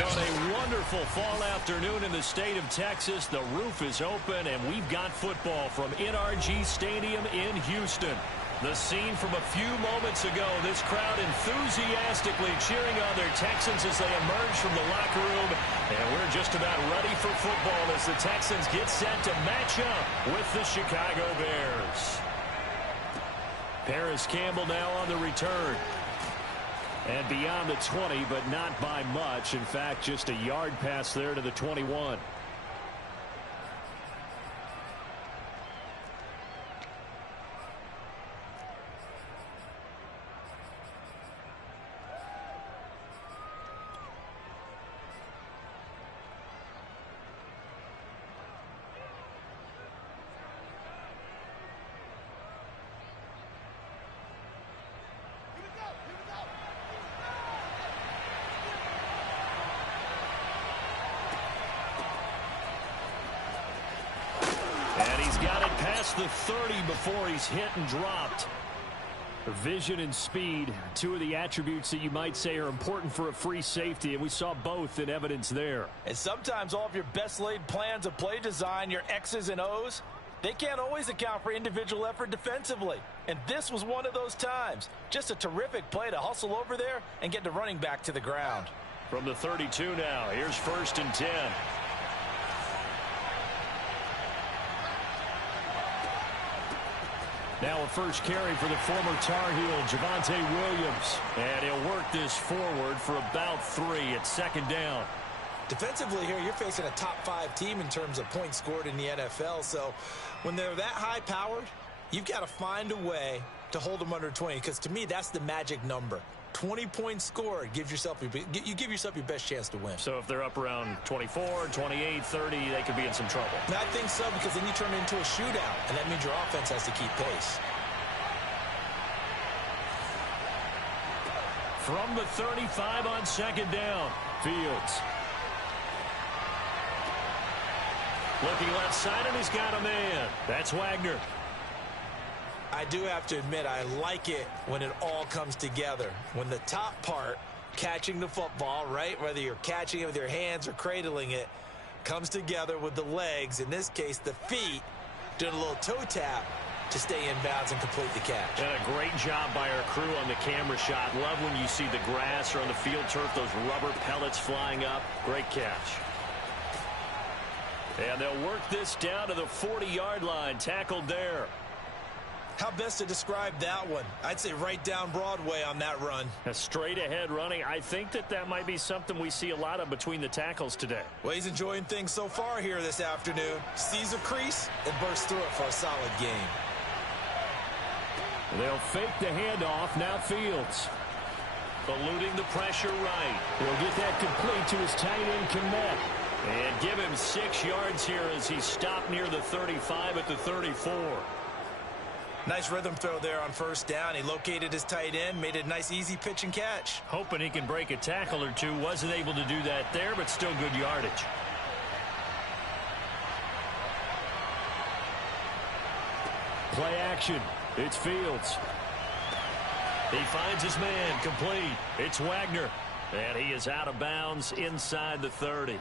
So on a wonderful fall afternoon in the state of Texas, the roof is open, and we've got football from NRG Stadium in Houston. The scene from a few moments ago, this crowd enthusiastically cheering on their Texans as they emerge from the locker room. And we're just about ready for football as the Texans get set to match up with the Chicago Bears. Paris Campbell now on the return. And beyond the 20, but not by much. In fact, just a yard pass there to the 21. And he's got it past the 30 before he's hit and dropped. Vision and speed, two of the attributes that you might say are important for a free safety, and we saw both in evidence there. And sometimes all of your best laid plans of play design, your X's and O's, they can't always account for individual effort defensively. And this was one of those times. Just a terrific play to hustle over there and get the running back to the ground. From the 32 now, here's 1st and 10. Now a first carry for the former Tar Heel, Javonte Williams. And he'll work this forward for about 3 at 2nd down. Defensively here, you're facing a top 5 team in terms of points scored in the NFL. So when they're that high powered, you've got to find a way to hold them under 20. Because to me, that's the magic number. 20 points scored, you give yourself your best chance to win. So if they're up around 24, 28, 30, they could be in some trouble. I think so, because then you turn it into a shootout, and that means your offense has to keep pace. From the 35 on 2nd down, Fields. Looking left side, and he's got a man. That's Wagner. I do have to admit, I like it when it all comes together. When the top part, catching the football, right, whether you're catching it with your hands or cradling it, comes together with the legs, in this case the feet, doing a little toe tap to stay in bounds and complete the catch. And a great job by our crew on the camera shot. Love when you see the grass or on the field turf, those rubber pellets flying up. Great catch. And they'll work this down to the 40-yard line, tackled there. How best to describe that one? I'd say right down Broadway on that run. A straight-ahead running. I think that might be something we see a lot of between the tackles today. Well, he's enjoying things so far here this afternoon. Sees a crease and bursts through it for a solid game. They'll fake the handoff. Now Fields. Eluding the pressure right. He'll get that complete to his tight end, Kmet. And give him 6 yards here as he stopped near the 35 at the 34. Nice rhythm throw there on 1st down. He located his tight end, made it a nice easy pitch and catch. Hoping he can break a tackle or two. Wasn't able to do that there, but still good yardage. Play action. It's Fields. He finds his man, complete. It's Wagner. And he is out of bounds inside the 30.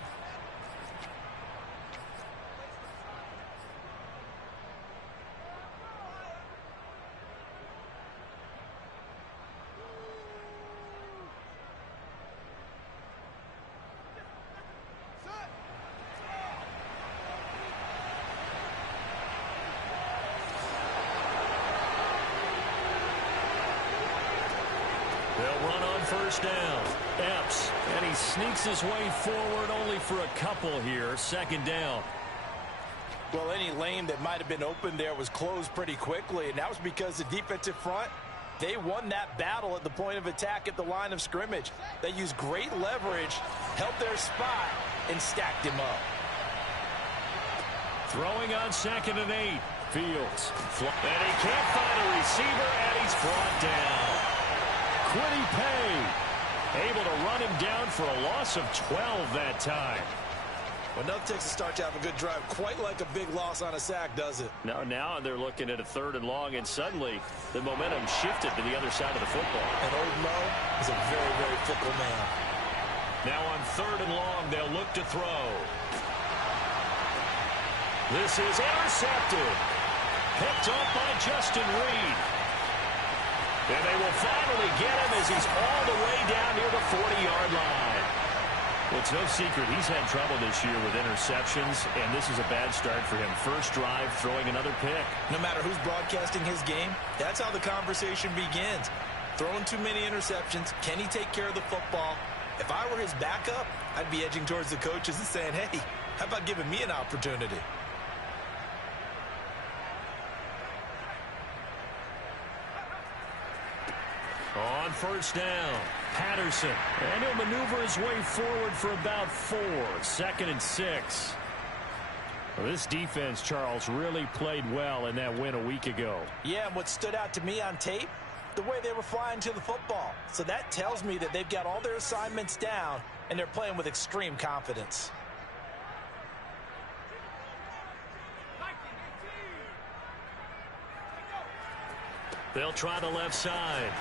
They'll run on 1st down. Epps, and he sneaks his way forward only for a couple here. 2nd down. Well, any lane that might have been open there was closed pretty quickly, and that was because the defensive front, they won that battle at the point of attack at the line of scrimmage. They used great leverage, held their spot, and stacked him up. Throwing on 2nd and 8. Fields. And he can't find a receiver, and he's brought down. Quiddy Pay able to run him down for a loss of 12 that time. Well, another Texas start to have a good drive. Quite like a big loss on a sack, does it? No, now they're looking at a 3rd and long, and suddenly the momentum shifted to the other side of the football. And Old Mo is a very, very fickle man. Now on 3rd and long, they'll look to throw. This is intercepted. Picked up by Justin Reed. And they will finally get him as he's all the way down near the 40-yard line. Well, it's no secret he's had trouble this year with interceptions, and this is a bad start for him. First drive, throwing another pick. No matter who's broadcasting his game, that's how the conversation begins. Throwing too many interceptions, can he take care of the football? If I were his backup, I'd be edging towards the coaches and saying, hey, how about giving me an opportunity? On 1st down, Patterson. And he'll maneuver his way forward for about 4. 2nd and 6. Well, this defense, Charles, really played well in that win a week ago. Yeah, and what stood out to me on tape, the way they were flying to the football. So that tells me that they've got all their assignments down, and they're playing with extreme confidence. They'll try the left side.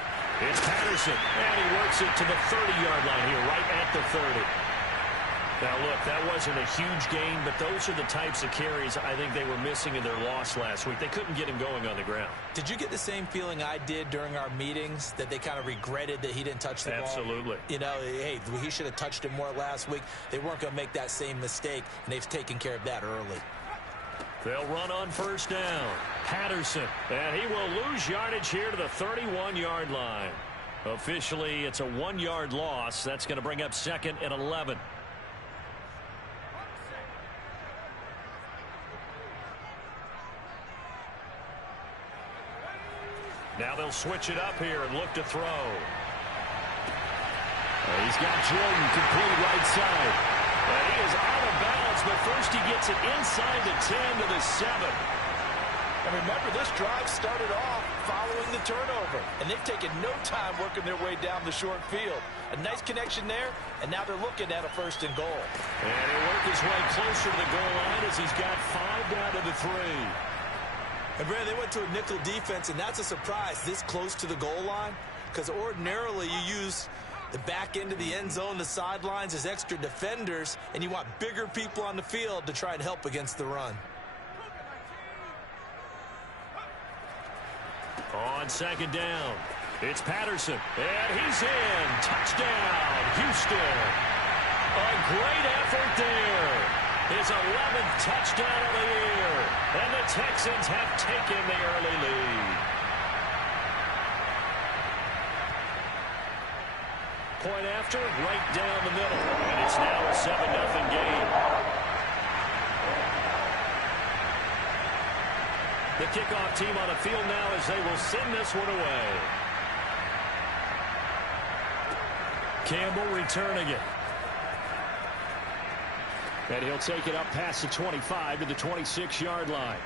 It's Patterson, and he works it to the 30-yard line here, right at the 30. Now, look, that wasn't a huge gain, but those are the types of carries I think they were missing in their loss last week. They couldn't get him going on the ground. Did you get the same feeling I did during our meetings, that they kind of regretted that he didn't touch the ball? Absolutely. You know, hey, he should have touched it more last week. They weren't going to make that same mistake, and they've taken care of that early. They'll run on 1st down. Patterson, and he will lose yardage here to the 31-yard line. Officially, it's a 1-yard loss. That's going to bring up 2nd and 11. Now they'll switch it up here and look to throw. He's got Jordan complete right side. And he is out of bounds, but first he gets it inside the 10 to the 7. And remember, this drive started off following the turnover, and they've taken no time working their way down the short field. A nice connection there, and now they're looking at a 1st and goal. And he'll work his way closer to the goal line as he's got 5 down to the 3. And, Brandon, they went to a nickel defense, and that's a surprise this close to the goal line, because ordinarily you use the back end of the end zone, the sidelines as extra defenders, and you want bigger people on the field to try and help against the run. On 2nd down, it's Patterson, and he's in. Touchdown, Houston. A great effort there. His 11th touchdown of the year, and the Texans have taken the early lead. Point after, right down the middle, and it's now a 7-0 game. The kickoff team on the field now as they will send this one away. Campbell returning it. And he'll take it up past the 25 to the 26-yard line.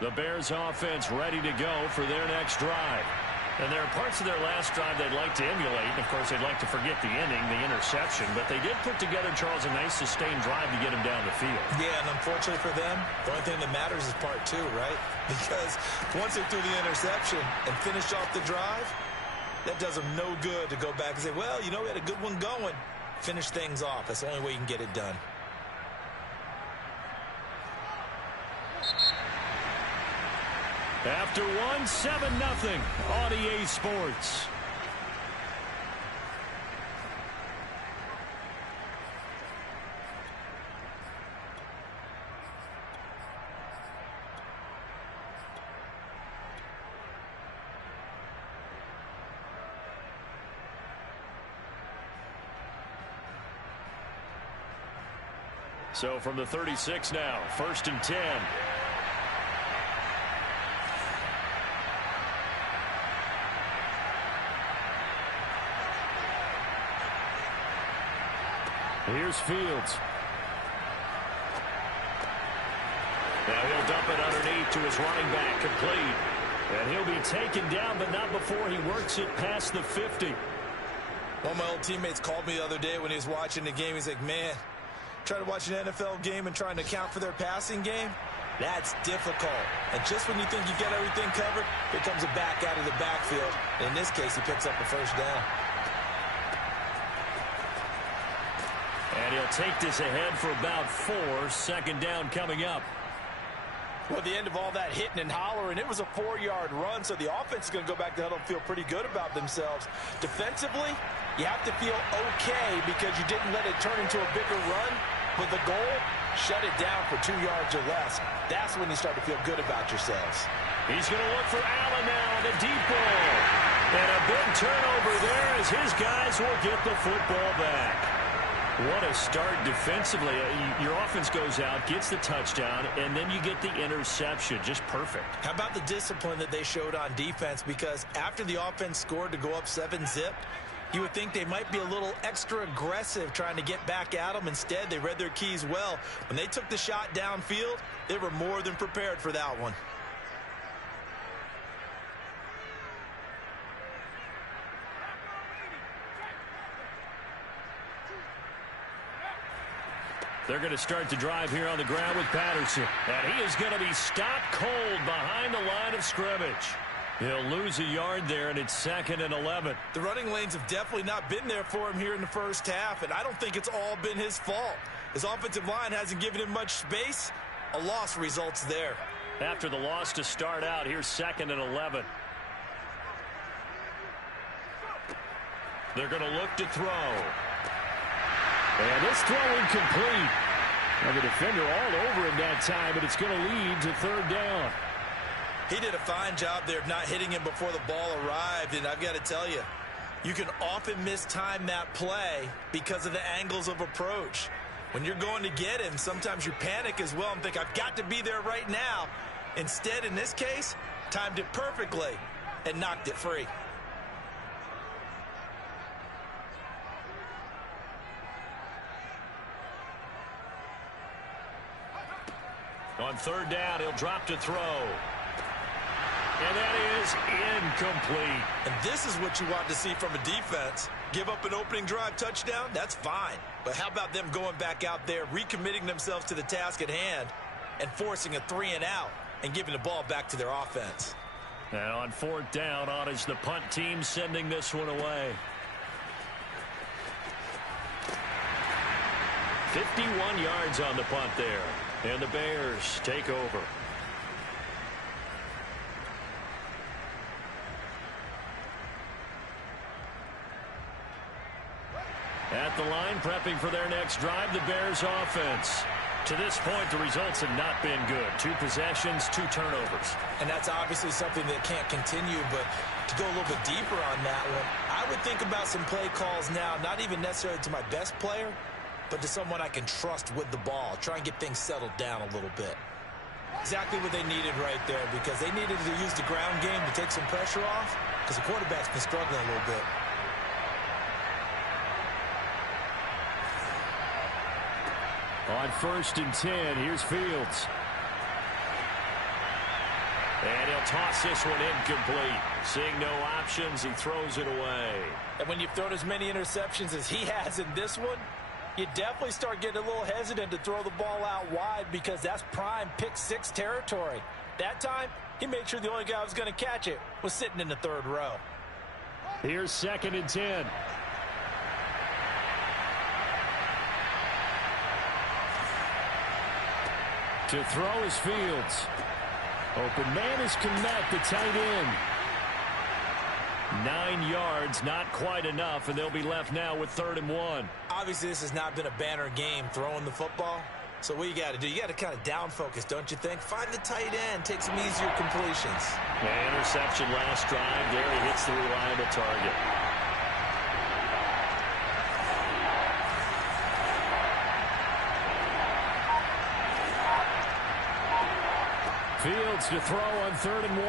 The Bears offense ready to go for their next drive. And there are parts of their last drive they'd like to emulate. Of course, they'd like to forget the ending, the interception. But they did put together, Charles, a nice sustained drive to get him down the field. Yeah, and unfortunately for them, the only thing that matters is part 2, right? Because once they threw the interception and finished off the drive, that does them no good to go back and say, well, you know, we had a good one going. Finish things off. That's the only way you can get it done. After 7-0 on EA Sports. So from the 36 now, 1st and 10. Here's Fields. Now he'll dump it underneath to his running back, complete. And he'll be taken down, but not before he works it past the 50. One of my old teammates called me the other day when he was watching the game. He's like, man, trying to watch an NFL game and trying to account for their passing game, that's difficult. And just when you think you get everything covered, here comes a back out of the backfield. And in this case, he picks up a first down. And he'll take this ahead for about 4. Second down coming up. Well, at the end of all that hitting and hollering, it was a 4-yard run, so the offense is going to go back to huddle and feel pretty good about themselves. Defensively, you have to feel okay because you didn't let it turn into a bigger run, but the goal, shut it down for 2 yards or less. That's when you start to feel good about yourselves. He's going to look for Allen now on the deep ball. And a big turnover there as his guys will get the football back. What a start defensively. Your offense goes out, gets the touchdown, and then you get the interception. Just perfect. How about the discipline that they showed on defense? Because after the offense scored to go up 7-zip, you would think they might be a little extra aggressive trying to get back at them. Instead, they read their keys well. When they took the shot downfield, they were more than prepared for that one. They're going to start the drive here on the ground with Patterson. And he is going to be stopped cold behind the line of scrimmage. He'll lose a yard there, and it's 2nd and 11. The running lanes have definitely not been there for him here in the first half, and I don't think it's all been his fault. His offensive line hasn't given him much space. A loss results there. After the loss to start out, here's 2nd and 11. They're going to look to throw. And this throw incomplete. And the defender all over him that time, but it's going to lead to 3rd down. He did a fine job there of not hitting him before the ball arrived, and I've got to tell you, you can often mistime that play because of the angles of approach. When you're going to get him, sometimes you panic as well and think, I've got to be there right now. Instead, in this case, timed it perfectly and knocked it free. On 3rd down, he'll drop to throw. And that is incomplete. And this is what you want to see from a defense. Give up an opening drive touchdown, that's fine. But how about them going back out there, recommitting themselves to the task at hand, and forcing a 3-and-out and giving the ball back to their offense. Now on 4th down, on is the punt team sending this one away. 51 yards on the punt there. And the Bears take over. At the line, prepping for their next drive, the Bears offense. To this point, the results have not been good. 2 possessions, 2 turnovers. And that's obviously something that can't continue, but to go a little bit deeper on that one, I would think about some play calls now, not even necessarily to my best player, but to someone I can trust with the ball. Try and get things settled down a little bit. Exactly what they needed right there, because they needed to use the ground game to take some pressure off, because the quarterback's been struggling a little bit. On 1st and 10, here's Fields. And he'll toss this one incomplete. Seeing no options, he throws it away. And when you've thrown as many interceptions as he has in this one, you definitely start getting a little hesitant to throw the ball out wide because that's prime pick-6 territory. That time, he made sure the only guy who was going to catch it was sitting in the 3rd row. Here's 2nd and 10. To throw is Fields. Open man is Kmet, the tight end. 9 yards, not quite enough, and they'll be left now with 3rd and 1. Obviously, this has not been a banner game throwing the football. So what you got to do, you got to kind of down focus, don't you think? Find the tight end, take some easier completions. Yeah, interception last drive. There he hits the reliable target. Fields to throw on 3rd and 1.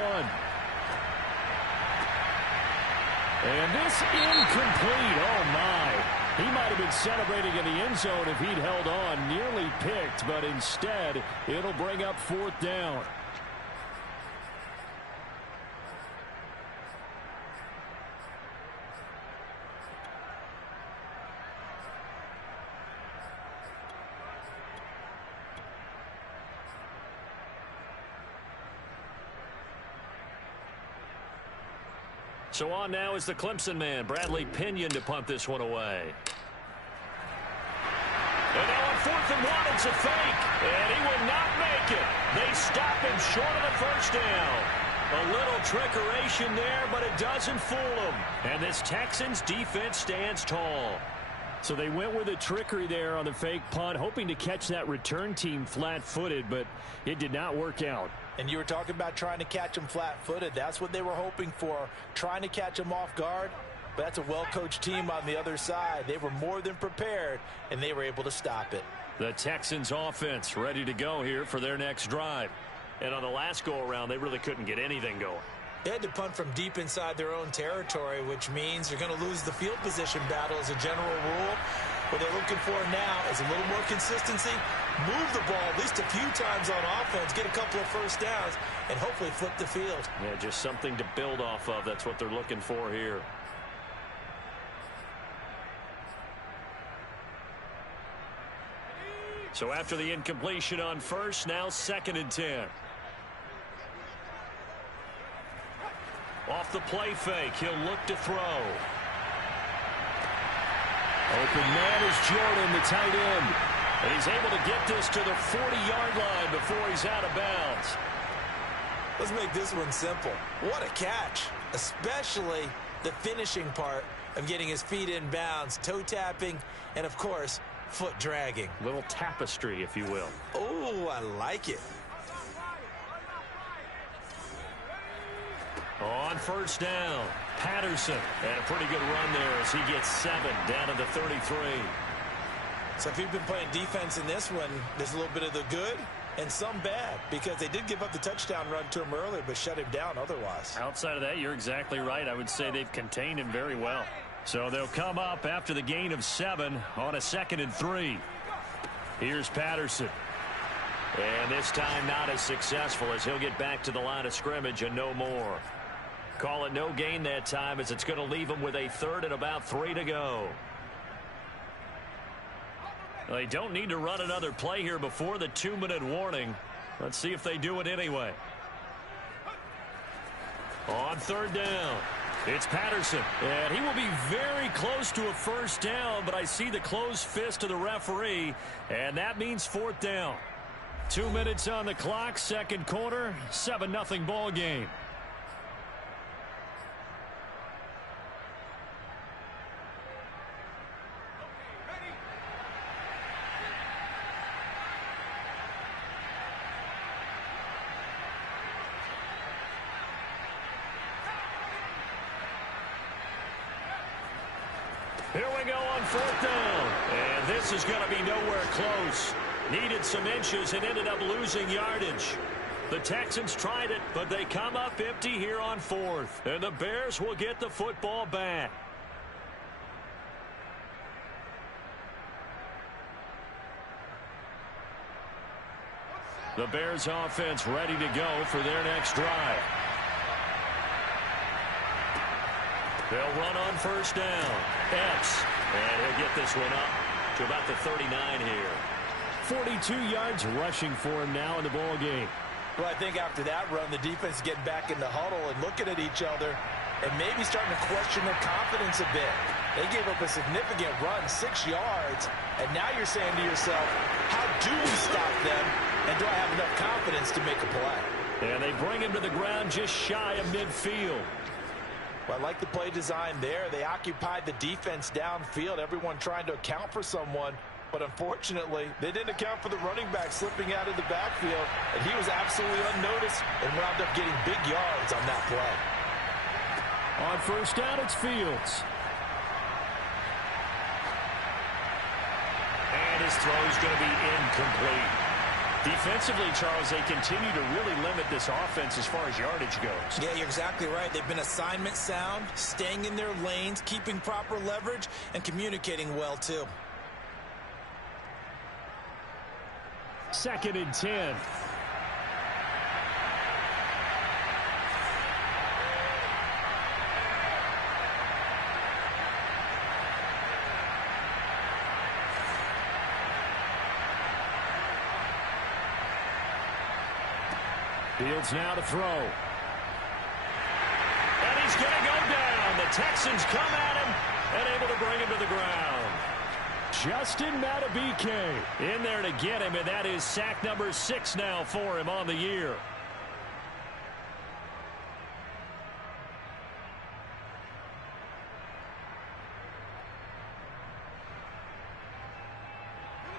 And this incomplete. Oh, my. He might have been celebrating in the end zone if he'd held on. Nearly picked, but instead, it'll bring up 4th down. So on now is the Clemson man, Bradley Pinion, to punt this one away. And now on 4th and 1, it's a fake. And he will not make it. They stop him short of the first down. A little trickeration there, but it doesn't fool them. And this Texans defense stands tall. So they went with a trickery there on the fake punt, hoping to catch that return team flat-footed, but it did not work out. And you were talking about trying to catch them flat-footed. That's what they were hoping for, trying to catch them off guard. But that's a well-coached team on the other side. They were more than prepared, and they were able to stop it. The Texans offense ready to go here for their next drive. And on the last go-around, they really couldn't get anything going. They had to punt from deep inside their own territory, which means you're going to lose the field position battle as a general rule. What they're looking for now is a little more consistency, move the ball at least a few times on offense, get a couple of first downs, and hopefully flip the field. Yeah, just something to build off of. That's what they're looking for here. So after the incompletion on first, now 2nd and 10. Off the play fake, he'll look to throw. Open man is Jordan, the tight end. And he's able to get this to the 40-yard line before he's out of bounds. Let's make this one simple. What a catch, especially the finishing part of getting his feet in bounds, toe tapping, and of course, foot dragging. Little tapestry, if you will. Oh, I like it. On first down, Patterson. And a pretty good run there as he gets 7 down to the 33. So if you've been playing defense in this one, there's a little bit of the good and some bad, because they did give up the touchdown run to him earlier, but shut him down otherwise. Outside of that, you're exactly right. I would say they've contained him very well. So they'll come up after the gain of 7 on a 2nd and 3. Here's Patterson. And this time not as successful, as he'll get back to the line of scrimmage and no more. Call it no gain that time, as it's going to leave him with a 3rd and about 3 to go. They don't need to run another play here before the 2-minute warning. Let's see if they do it anyway. On 3rd down, it's Patterson. And he will be very close to a first down, but I see the closed fist of the referee, and that means 4th down. 2 minutes on the clock, 2nd quarter, 7-0 ball game. Here we go on 4th down. And this is going to be nowhere close. Needed some inches and ended up losing yardage. The Texans tried it, but they come up empty here on 4th. And the Bears will get the football back. The Bears offense ready to go for their next drive. They'll run on first down. Epps. And he'll get this one up to about the 39 here. 42 yards rushing for him now in the ball game. Well, I think after that run, the defense getting back in the huddle and looking at each other and maybe starting to question their confidence a bit. They gave up a significant run, 6 yards, and now you're saying to yourself, how do we stop them, and do I have enough confidence to make a play? And they bring him to the ground just shy of midfield. Well, I like the play design there. They occupied the defense downfield, everyone trying to account for someone. But unfortunately, they didn't account for the running back slipping out of the backfield, and he was absolutely unnoticed and wound up getting big yards on that play. On first down, it's Fields. And his throw is going to be incomplete. Defensively, Charles, they continue to really limit this offense as far as yardage goes. Yeah, you're exactly right. They've been assignment sound, staying in their lanes, keeping proper leverage, and communicating well, too. 2nd and 10. Fields now to throw. And he's going to go down. the Texans come at him and able to bring him to the ground. Justin Madubuike in there to get him, and that is sack number 6 now for him on the year.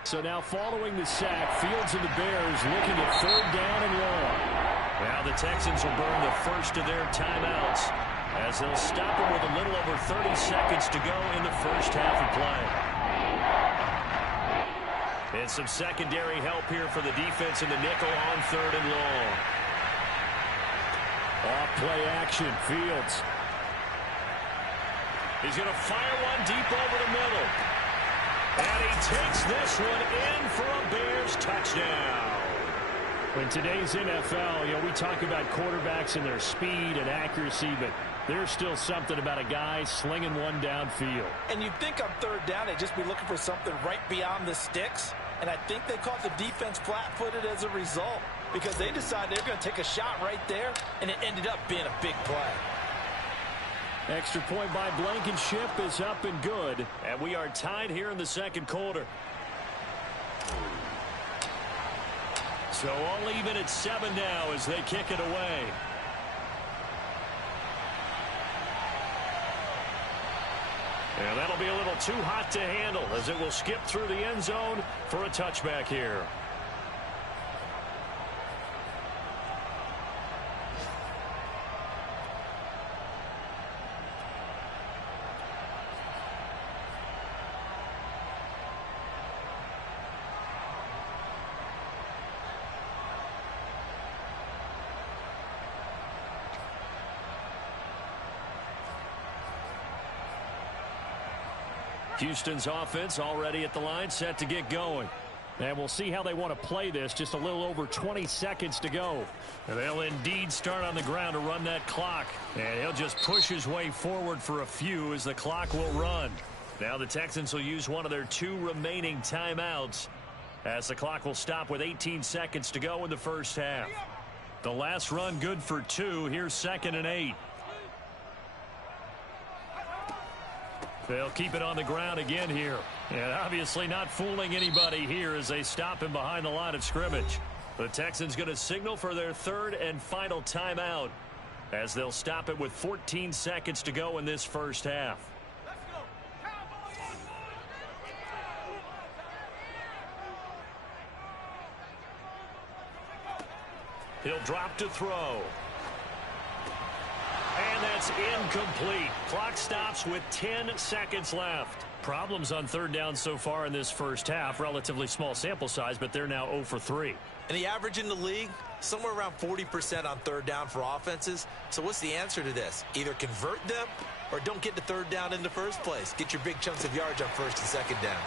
So now following the sack, Fields and the Bears looking at 3rd down and long. Now the Texans will burn the first of their timeouts as they'll stop him with a little over 30 seconds to go in the first half of play. And some secondary help here for the defense in the nickel on 3rd and long. Off play action, Fields. He's going to fire one deep over the middle. And he takes this one in for a Bears touchdown. In today's NFL, we talk about quarterbacks and their speed and accuracy, but there's still something about a guy slinging one downfield. And you'd think on 3rd down, they'd just be looking for something right beyond the sticks. And I think they caught the defense flat-footed as a result because they decided they're going to take a shot right there, and it ended up being a big play. Extra point by Blankenship is up and good. And we are tied here in the second quarter. So all even at 7 now as they kick it away. And that'll be a little too hot to handle as it will skip through the end zone for a touchback here. Houston's offense already at the line, set to get going. And we'll see how they want to play this. Just a little over 20 seconds to go. And they'll indeed start on the ground to run that clock. And he'll just push his way forward for a few as the clock will run. Now the Texans will use one of their 2 remaining timeouts as the clock will stop with 18 seconds to go in the first half. The last run good for 2. Here's 2nd and 8. They'll keep it on the ground again here. And obviously not fooling anybody here as they stop him behind the line of scrimmage. The Texans going to signal for their 3rd and final timeout as they'll stop it with 14 seconds to go in this first half. He'll drop to throw. And that's incomplete. Clock stops with 10 seconds left. Problems on 3rd down so far in this first half. Relatively small sample size, but they're now 0 for 3. And the average in the league, somewhere around 40% on 3rd down for offenses. So what's the answer to this? Either convert them or don't get to 3rd down in the first place. Get your big chunks of yards on 1st and 2nd down.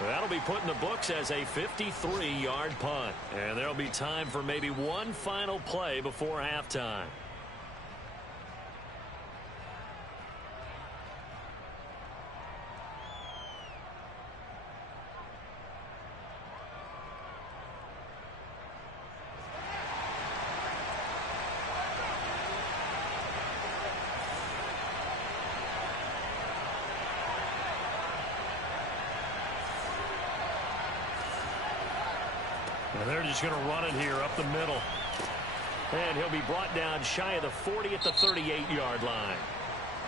That'll be put in the books as a 53-yard punt. And there'll be time for maybe one final play before halftime. And they're just going to run it here up the middle. And he'll be brought down shy of the 40 at the 38-yard line.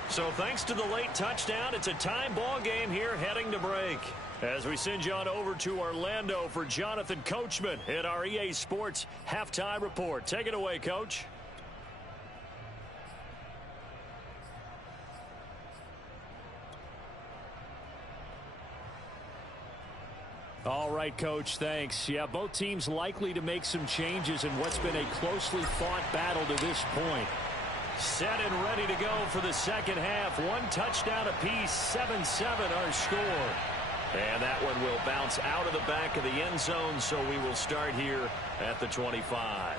So thanks to the late touchdown, it's a time ball game here heading to break. As we send you on over to Orlando for Jonathan Coachman at our EA Sports Halftime Report. Take it away, Coach. All right, Coach, thanks. Yeah, both teams likely to make some changes in what's been a closely fought battle to this point. Set and ready to go for the second half. One touchdown apiece, 7-7 our score. And that one will bounce out of the back of the end zone, so we will start here at the 25.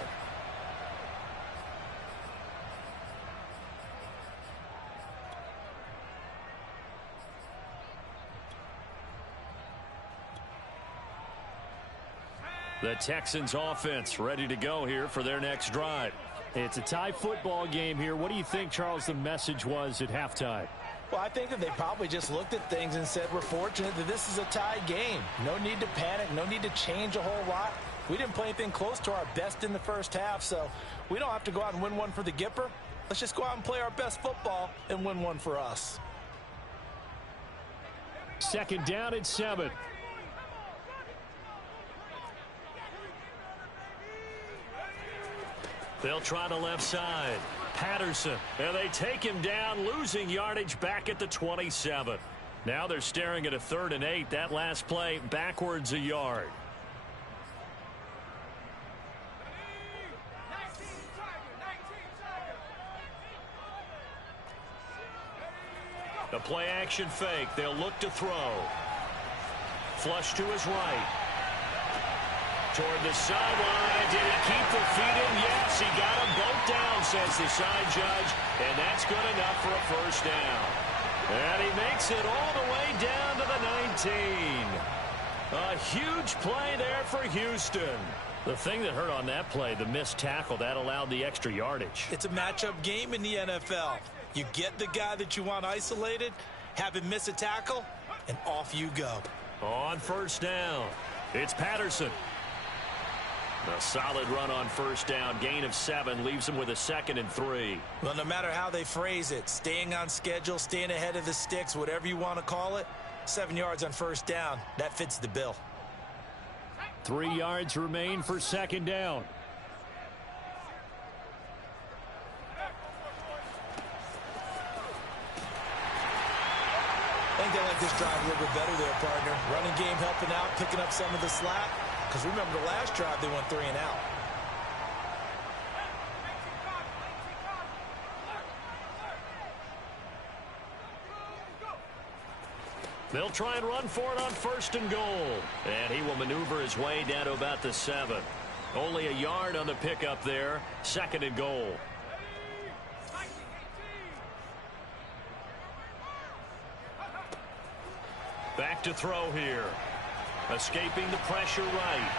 The Texans offense ready to go here for their next drive. It's a tie football game here. What do you think, Charles, the message was at halftime? Well, I think that they probably just looked at things and said, we're fortunate that this is a tie game. No need to panic. No need to change a whole lot. We didn't play anything close to our best in the first half, so we don't have to go out and win one for the Gipper. Let's just go out and play our best football and win one for us. Second down at 7. They'll try the left side. Patterson. And they take him down, losing yardage back at the 27. Now they're staring at a 3rd and 8. That last play backwards a yard. The play action fake. They'll look to throw. Flush to his right. Toward the sideline. Did he keep the feet in? Yes, he got them both down, says the side judge. And that's good enough for a first down. And he makes it all the way down to the 19. A huge play there for Houston. The thing that hurt on that play, the missed tackle, that allowed the extra yardage. It's a matchup game in the NFL. You get the guy that you want isolated, have him miss a tackle, and off you go. On first down, it's Patterson. A solid run on first down. Gain of 7 leaves him with a 2nd and 3. Well, no matter how they phrase it, staying on schedule, staying ahead of the sticks, whatever you want to call it, 7 yards on first down, that fits the bill. 3 yards remain for second down. I think they like this drive a little bit better there, partner. Running game helping out, picking up some of the slack. Because remember the last drive, they went 3 and out. They'll try and run for it on 1st and goal. And he will maneuver his way down to about the 7. Only a yard on the pickup there. 2nd and goal. Back to throw here. Escaping the pressure right.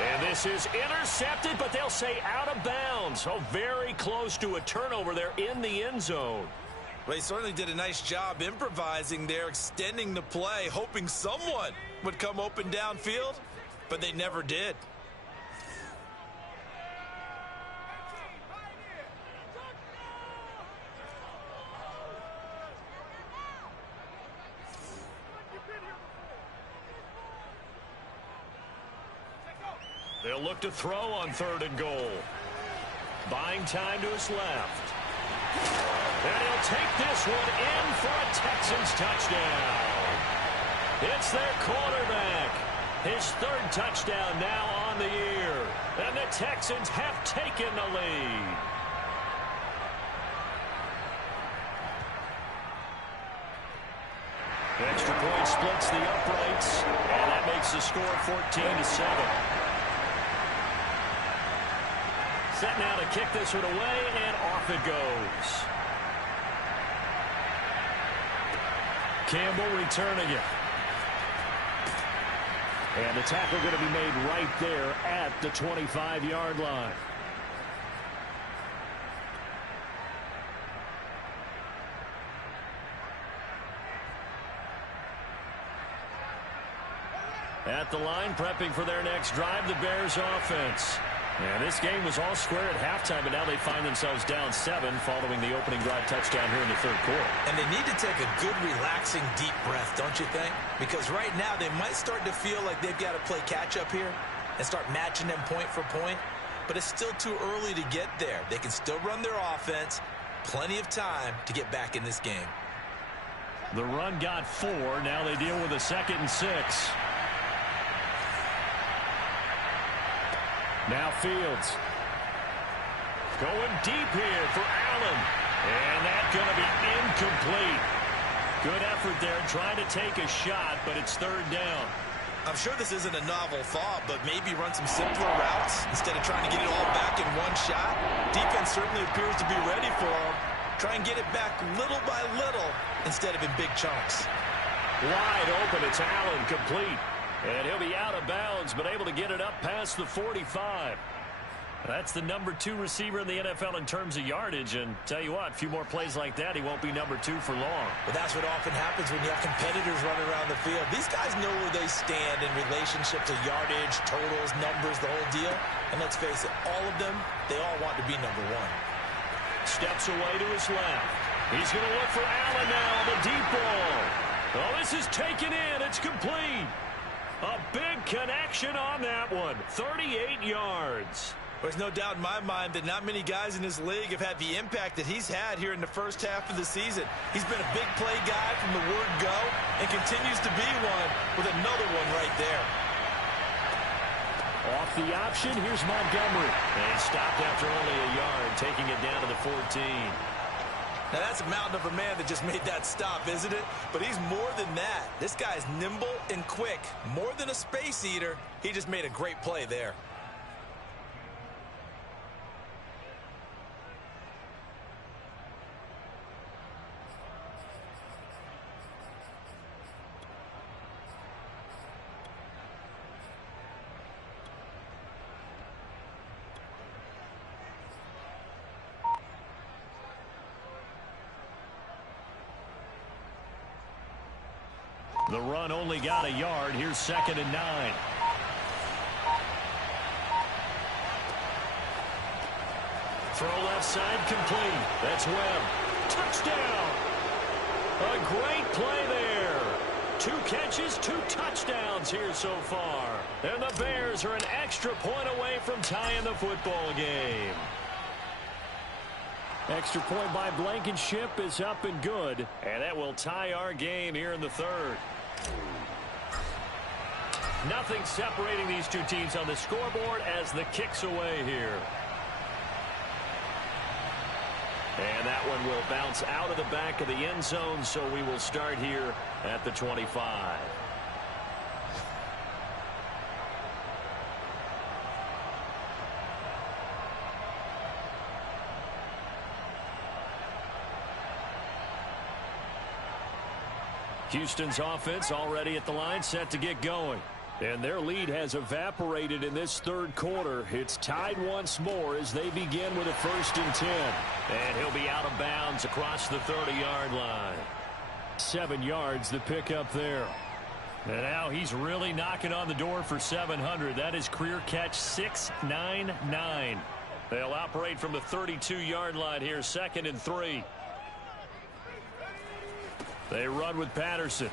And this is intercepted, but they'll say out of bounds. So very close to a turnover there in the end zone. Well, he certainly did a nice job improvising there, extending the play, hoping someone would come open downfield, but they never did. They'll look to throw on 3rd and goal. Buying time to his left. And he'll take this one in for a Texans touchdown. It's their quarterback. His 3rd touchdown now on the year. And the Texans have taken the lead. Extra point splits the uprights. And that makes the score 14-7. Set now to kick this one away, and off it goes. Campbell returning it. And the tackle going to be made right there at the 25-yard line. At the line, prepping for their next drive, the Bears offense. And this game was all square at halftime, but now they find themselves down 7 following the opening drive touchdown here in the 3rd quarter. And they need to take a good, relaxing, deep breath, don't you think? Because right now they might start to feel like they've got to play catch-up here and start matching them point for point. But it's still too early to get there. They can still run their offense. Plenty of time to get back in this game. The run got 4. Now they deal with a 2nd and 6. Now Fields. Going deep here for Allen. And that's going to be incomplete. Good effort there trying to take a shot, but it's 3rd down. I'm sure this isn't a novel thought, but maybe run some simpler routes instead of trying to get it all back in one shot. Defense certainly appears to be ready for him. Try and get it back little by little instead of in big chunks. Wide open. It's Allen, complete. And he'll be out of bounds, but able to get it up past the 45. That's the number 2 receiver in the NFL in terms of yardage. And tell you what, a few more plays like that, he won't be number 2 for long. But that's what often happens when you have competitors running around the field. These guys know where they stand in relationship to yardage, totals, numbers, the whole deal. And let's face it, all of them, they all want to be number 1. Steps away to his left. He's going to look for Allen now on the deep ball. Oh, this is taken in. It's complete. A big connection on that one. 38 yards. There's no doubt in my mind that not many guys in this league have had the impact that he's had here in the first half of the season. He's been a big play guy from the word go and continues to be one with another one right there. Off the option, here's Montgomery. And he stopped after only a yard, taking it down to the 14. Now, that's a mountain of a man that just made that stop, isn't it? But he's more than that. This guy's nimble and quick. More than a space eater, he just made a great play there. The run only got a yard. Here's 2nd and 9. Throw left side complete. That's Webb. Touchdown. A great play there. 2 catches, 2 touchdowns here so far. And the Bears are an extra point away from tying the football game. Extra point by Blankenship is up and good. And that will tie our game here in the 3rd. Nothing separating these two teams on the scoreboard as the kick's away here. And that one will bounce out of the back of the end zone, so we will start here at the 25. Houston's offense already at the line, set to get going. And their lead has evaporated in this 3rd quarter. It's tied once more as they begin with a 1st and 10. And he'll be out of bounds across the 30-yard line. 7 yards the pickup there. And now he's really knocking on the door for 700. That is career catch 699. They'll operate from the 32-yard line here, 2nd and 3. They run with Patterson.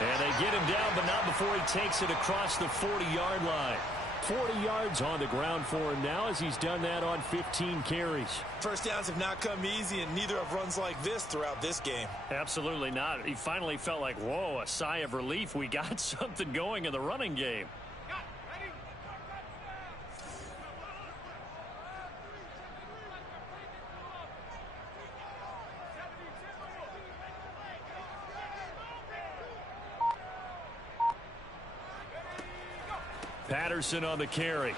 And they get him down, but not before he takes it across the 40-yard line. 40 yards on the ground for him now as he's done that on 15 carries. First downs have not come easy, and neither have runs like this throughout this game. Absolutely not. He finally felt like, whoa, a sigh of relief. We got something going in the running game. Patterson on the carry.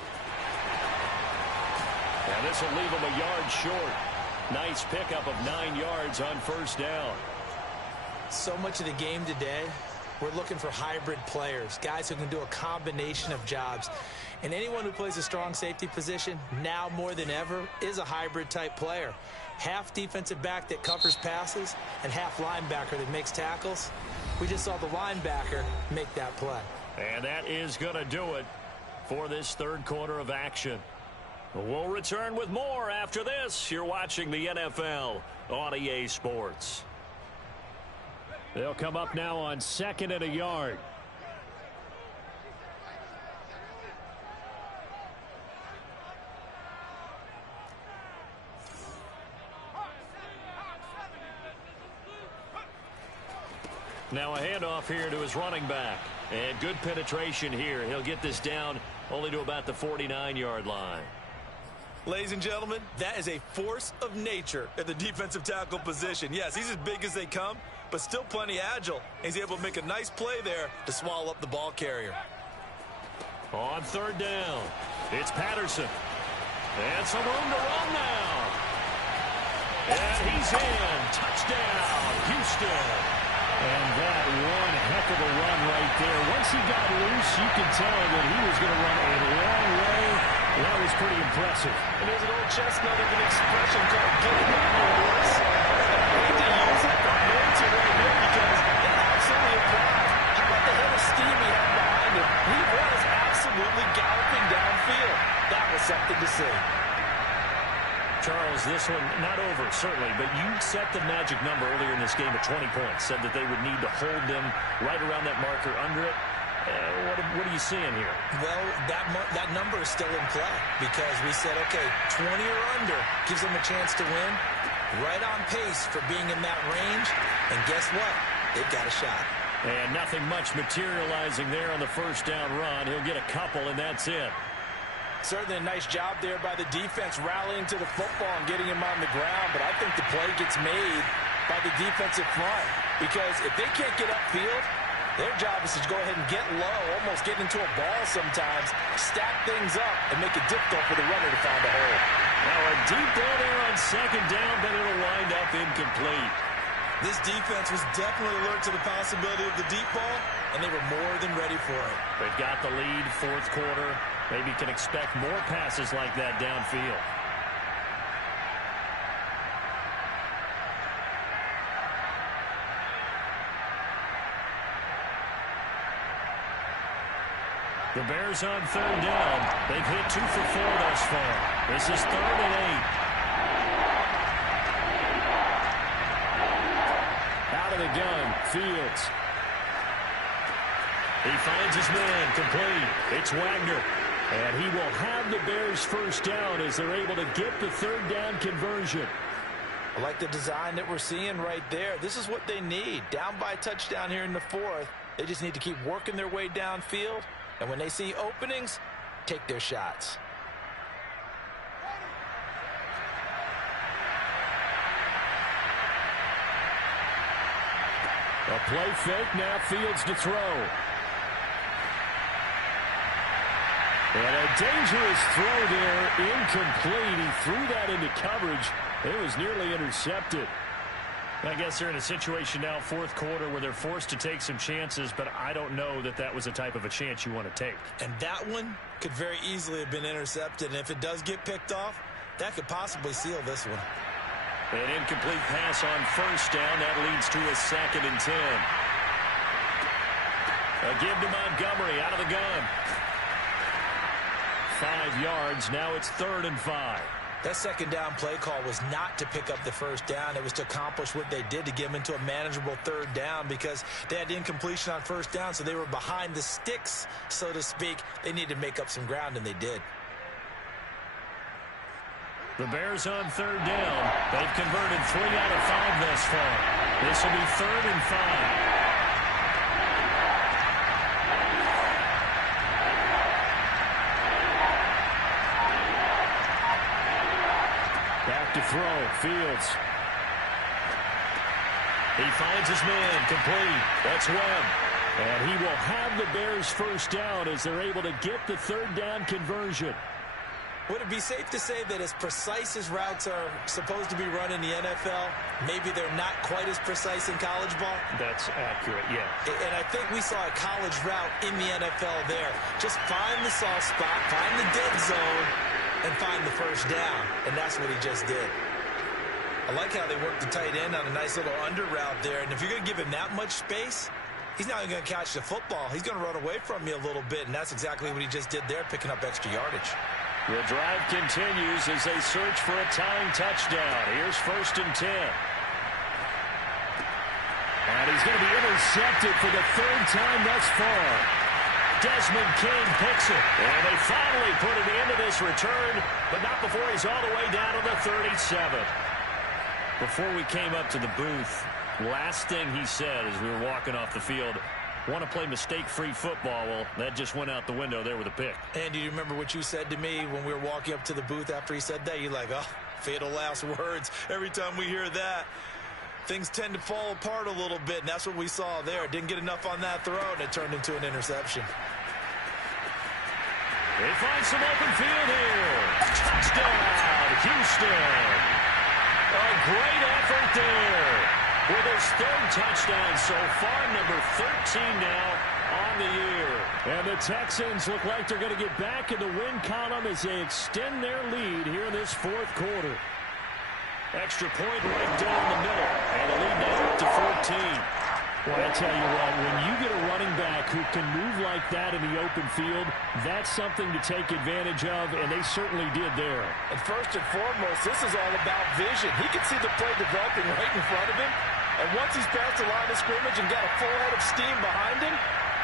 And this will leave him a yard short. Nice pickup of 9 yards on 1st down. So much of the game today, we're looking for hybrid players, guys who can do a combination of jobs. And anyone who plays a strong safety position, now more than ever, is a hybrid type player. Half defensive back that covers passes and half linebacker that makes tackles. We just saw the linebacker make that play. And that is going to do it for this 3rd quarter of action. We'll return with more after this. You're watching the NFL on EA Sports. They'll come up now on 2nd and a yard. Now a handoff here to his running back. And good penetration here. He'll get this down only to about the 49-yard line. Ladies and gentlemen, that is a force of nature at the defensive tackle position. Yes, he's as big as they come, but still plenty agile. He's able to make a nice play there to swallow up the ball carrier. On 3rd down, it's Patterson. And some room to run now. And he's in. Touchdown, Houston. And that one heck of a run right there. Once he got loose, you could tell that he was going to run a long way That was pretty impressive. And there's an old chestnut of an expression called getting on your horse. And I hate to use it, but I'm going to right here because it absolutely applies. How about the head of steam he had behind him? He was absolutely galloping downfield. That was something to see. Charles, this one not over, certainly, but you set the magic number earlier in this game at 20 points, said that they would need to hold them right around that marker under it. What are you seeing here? Well, that number is still in play because we said, okay, 20 or under gives them a chance to win. Right on pace for being in that range. And guess what? They've got a shot. And nothing much materializing there on the first down run. He'll get a couple, and that's it. Certainly a nice job there by the defense rallying to the football and getting him on the ground. But I think the play gets made by the defensive front because if they can't get upfield, their job is to go ahead and get low, almost get into a ball sometimes, stack things up, and make it difficult for the runner to find a hole. Now a deep ball there on second down, but it'll wind up incomplete. This defense was definitely alert to the possibility of the deep ball, and they were more than ready for it. They've got the lead, fourth quarter. Maybe can expect more passes like that downfield. The Bears on third down. They've hit 2 for 4 thus far. This is 3rd and 8. Out of the gun, Fields. He finds his man, complete. It's Wagner. And he will have the Bears first down as they're able to get the third down conversion. I like the design that we're seeing right there. This is what they need. Down by a touchdown here in the 4th. They just need to keep working their way downfield. And when they see openings, take their shots. A play fake, now Fields to throw. And a dangerous throw there, incomplete. He threw that into coverage. It was nearly intercepted. I guess they're in a situation now, fourth quarter, where they're forced to take some chances, but I don't know that that was the type of a chance you want to take. And that one could very easily have been intercepted. And if it does get picked off, that could possibly seal this one. An incomplete pass on first down. That leads to a 2nd and 10. A give to Montgomery out of the gun. 5 yards. Now it's 3rd and 5. That second down play call was not to pick up the first down. It was to accomplish what they did to get them into a manageable third down because they had incompletion on first down, so they were behind the sticks, so to speak. They needed to make up some ground, and they did. The Bears on third down. They've converted 3 out of 5 thus far. This will be 3rd and 5. To throw, Fields. He finds his man, complete. That's Webb. And he will have the Bears first down as they're able to get the third down conversion. Would it be safe to say that as precise as routes are supposed to be run in the NFL, maybe they're not quite as precise in college ball? That's accurate, yeah. And I think we saw a college route in the NFL there. Just find the soft spot, find the dead zone, and find the first down. And that's what he just did. I like how they worked the tight end on a nice little under route there. And if you're going to give him that much space, he's not going to catch the football. He's going to run away from you a little bit. And that's exactly what he just did there, picking up extra yardage. The drive continues as they search for a tying touchdown. Here's 1st and 10. And he's going to be intercepted for the 3rd time thus far. Desmond King picks it. And they finally put an end to this return, but not before he's all the way down to the 37. Before we came up to the booth, last thing he said as we were walking off the field, want to play mistake-free football. Well, that just went out the window there with a pick. And do you remember what you said to me when we were walking up to the booth after he said that? You're like, oh, fatal last words. Every time we hear that, things tend to fall apart a little bit, and that's what we saw there. Didn't get enough on that throw, and it turned into an interception. They find some open field here. Touchdown, Houston. A great effort there with his 3rd touchdown so far, number 13 now on the year. And the Texans look like they're going to get back in the win column as they extend their lead here in this fourth quarter. Extra point right down the middle, and the lead now up to 14. Well, I tell you what, when you get a running back who can move like that in the open field, that's something to take advantage of, and they certainly did there. And first and foremost, this is all about vision. He can see the play developing right in front of him, and once he's past the line of scrimmage and got a full head of steam behind him,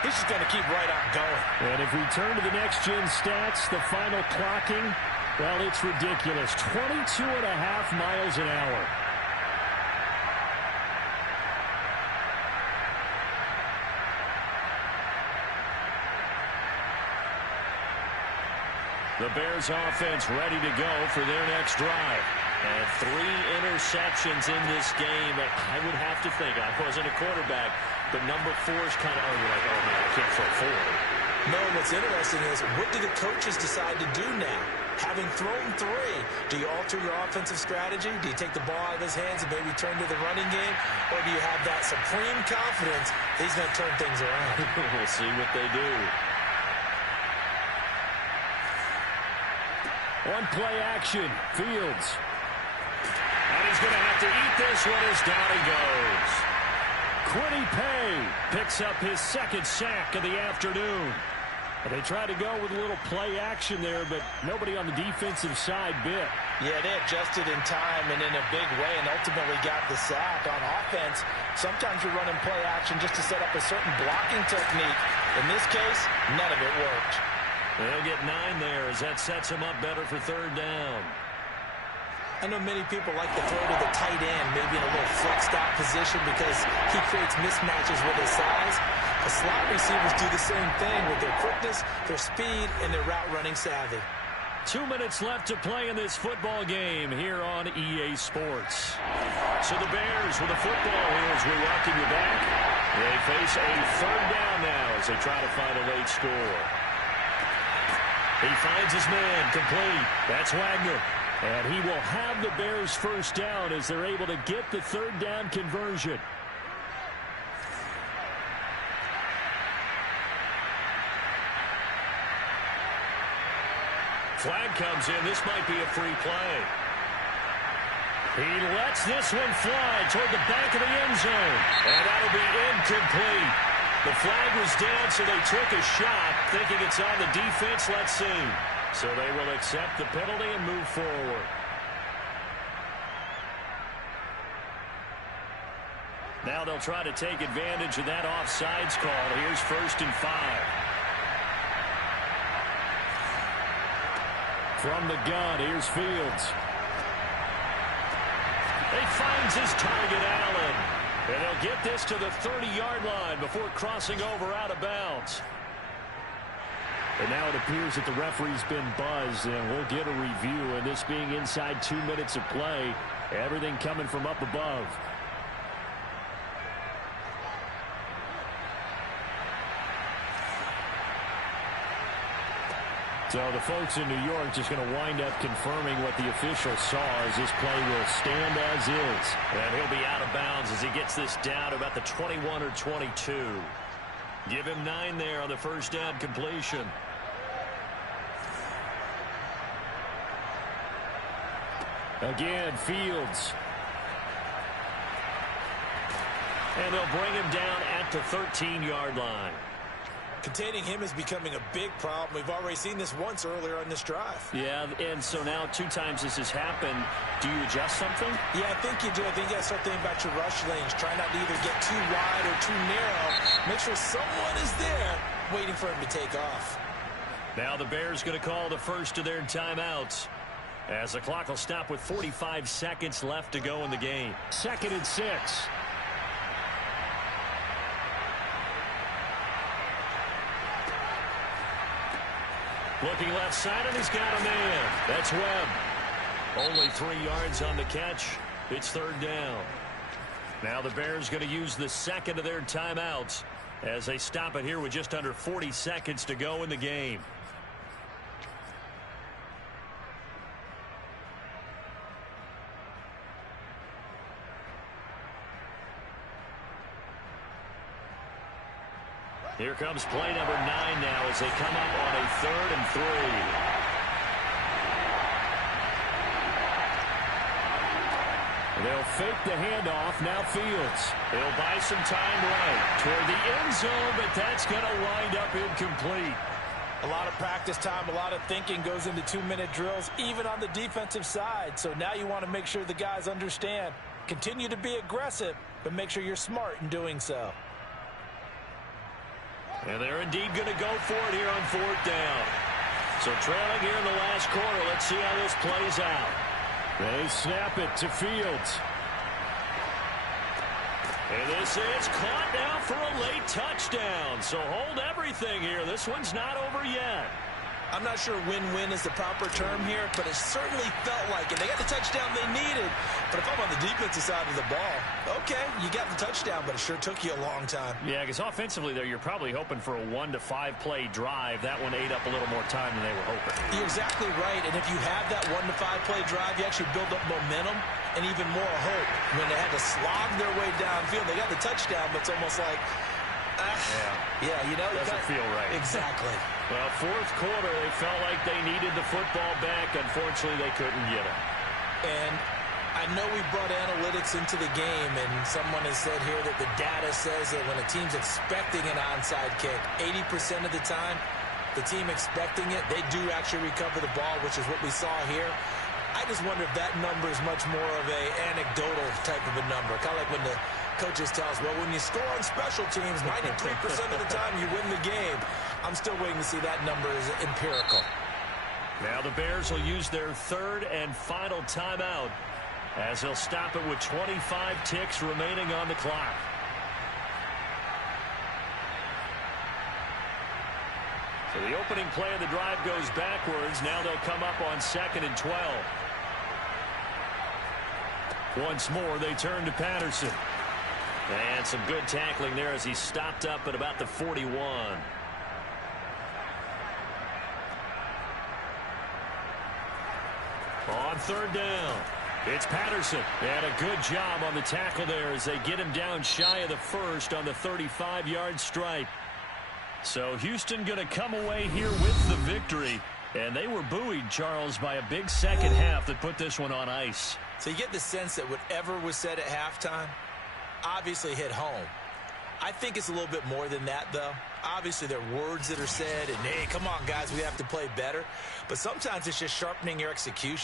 he's just going to keep right on going. And if we turn to the next-gen stats, the final clocking, well, it's ridiculous. 22.5 miles an hour. The Bears offense ready to go for their next drive. And 3 interceptions in this game. I would have to think, I wasn't a quarterback, but number 4 is kind of, oh, like, oh, man, I can't throw 4. No, what's interesting is, what do the coaches decide to do now? Having thrown 3, do you alter your offensive strategy? Do you take the ball out of his hands and maybe turn to the running game? Or do you have that supreme confidence that he's going to turn things around? We'll see what they do. One play action, Fields. And he's going to have to eat this one as down he goes. Quiddy Pay picks up his second sack of the afternoon. And they tried to go with a little play action there, but nobody on the defensive side bit. Yeah, they adjusted in time and in a big way and ultimately got the sack. On offense, sometimes you're running play action just to set up a certain blocking technique. In this case, none of it worked. They'll get 9 there as that sets him up better for third down. I know many people like to throw to the tight end, maybe in a little flexed out position because he creates mismatches with his size. The slot receivers do the same thing with their quickness, their speed, and their route running savvy. 2 minutes left to play in this football game here on EA Sports. So the Bears with the football here as we welcome you back. They face a third down now as they try to find a late score. He finds his man complete. That's Wagner. And he will have the Bears first down as they're able to get the third down conversion. Flag comes in. This might be a free play. He lets this one fly toward the back of the end zone. And that'll be incomplete. The flag was down, so they took a shot, thinking it's on the defense. Let's see. So they will accept the penalty and move forward. Now they'll try to take advantage of that offsides call. Here's 1st and 5. From the gun, here's Fields. He finds his target, Allen. And they'll get this to the 30-yard line before crossing over out of bounds. And now it appears that the referee's been buzzed, and we'll get a review. And this being inside 2 minutes of play, everything coming from up above. So the folks in New York just going to wind up confirming what the official saw as this play will stand as is. And he'll be out of bounds as he gets this down to about the 21 or 22. Give him 9 there on the first down completion. Again, Fields. And they'll bring him down at the 13-yard line. Containing him is becoming a big problem. We've already seen this once earlier on this drive. Yeah, and so now 2 times this has happened. Do you adjust something? Yeah, I think you do. I think you got to start thinking about your rush lanes. Try not to either get too wide or too narrow. Make sure someone is there waiting for him to take off. Now the Bears going to call the first of their timeouts as the clock will stop with 45 seconds left to go in the game. 2nd and 6. Looking left side, and he's got a man. That's Webb. Only 3 yards on the catch. It's third down. Now the Bears going to use the second of their timeouts as they stop it here with just under 40 seconds to go in the game. Here comes play number 9 now as they come up on a 3rd and 3. They'll fake the handoff. Now Fields. He'll buy some time right toward the end zone, but that's going to wind up incomplete. A lot of practice time, a lot of thinking goes into 2-minute drills, even on the defensive side. So now you want to make sure the guys understand. Continue to be aggressive, but make sure you're smart in doing so. And they're indeed going to go for it here on 4th down. So trailing here in the last quarter. Let's see how this plays out. They snap it to Fields. And this is caught now for a late touchdown. So hold everything here. This one's not over yet. I'm not sure win-win is the proper term here, but it certainly felt like it. They got the touchdown they needed, but if I'm on the defensive side of the ball, okay, you got the touchdown, but it sure took you a long time. Yeah, because offensively there, you're probably hoping for a 1 to 5 play drive. That one ate up a little more time than they were hoping. You're exactly right, and if you have that 1 to 5 play drive, you actually build up momentum and even more hope. When they had to slog their way downfield, they got the touchdown, but it's almost like, yeah, you know. Doesn't feel right. Exactly. Well, 4th quarter, they felt like they needed the football back. Unfortunately, they couldn't get it. And I know we brought analytics into the game, and someone has said here that the data says that when a team's expecting an onside kick, 80% of the time, the team expecting it, they do actually recover the ball, which is what we saw here. I just wonder if that number is much more of a anecdotal type of a number, kind of like when the coaches tell us, well, when you score on special teams, 93% of the time you win the game. I'm still waiting to see that number is empirical. Now the Bears will use their 3rd and final timeout as they'll stop it with 25 ticks remaining on the clock. So the opening play of the drive goes backwards. Now they'll come up on 2nd and 12. Once more, they turn to Patterson. And some good tackling there as he stopped up at about the 41. On 3rd down, it's Patterson. And a good job on the tackle there as they get him down shy of the 1st on the 35-yard stripe. So Houston going to come away here with the victory. And they were buoyed, Charles, by a big second half that put this one on ice. So you get the sense that whatever was said at halftime obviously hit home. I think it's a little bit more than that, though. Obviously, there are words that are said, and, hey, come on, guys, we have to play better. But sometimes it's just sharpening your execution.